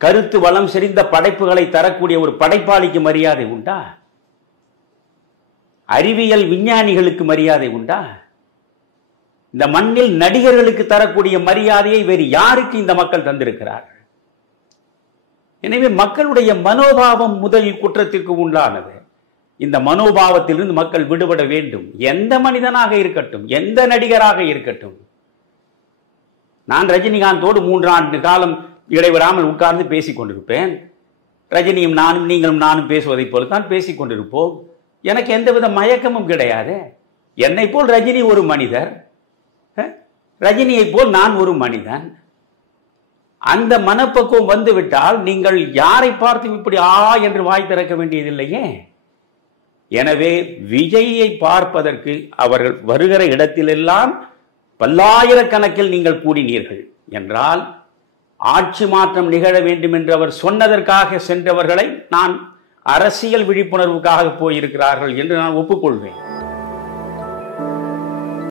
கருத்து வளம் செறிந்த படைப்புகளை தரக்கூடிய ஒரு படைப்பாளிக்கு மரியாதை உண்டா? அறிவியல் விஞ்ஞானிகளுக்கு மரியாதை உண்டா? இந்த மண்ணில் நடிகர்களுக்கு தரக்கூடிய மரியாதையை வேறு யாருக்கு இந்த மக்கள் தந்திருக்கிறார்கள்? எனவே மக்களுடைய மனோபாவம் முதல் குற்றத்திற்கு உள்ளானது. இந்த மனோபாவத்திலிருந்து மக்கள் விடுபட வேண்டும். எந்த மனிதனாக இருக்கட்டும், எந்த நடிகராக இருக்கட்டும். நான் ரஜினிகாந்தோடு 3 ஆண்டு காலம் இடைவிடாமல் உட்கார்ந்து பேசிக் கொண்டிருப்பேன். ரஜினியும் நானும், நீங்களும் நானும் பேசுவதை போல தான் பேசிக் கொண்டிருப்போம். எனக்கு எந்தவித மயக்கமும் கிடையாது. என்னை போல் ரஜினி ஒரு மனிதர், ரஜினியை போல் நான் ஒரு மனிதன். அந்த மனப்பக்குவம் வந்துவிட்டால் நீங்கள் யாரை பார்த்து இப்படி என்று வாய் திறக்க வேண்டியதில்லையே. எனவே விஜயை பார்ப்பதற்கு அவர்கள் வருகிற இடத்திலெல்லாம் பல்லாயிரக்கணக்கில் நீங்கள் கூடினீர்கள் என்றால் ஆட்சி மாற்றம் நிகழ வேண்டும் என்று அவர் சொன்னதற்காக சென்றவர்களை நான் அரசியல் விழிப்புணர்வுக்காக போயிருக்கிறார்கள் என்று நான் ஒப்புக்கொள்வேன்.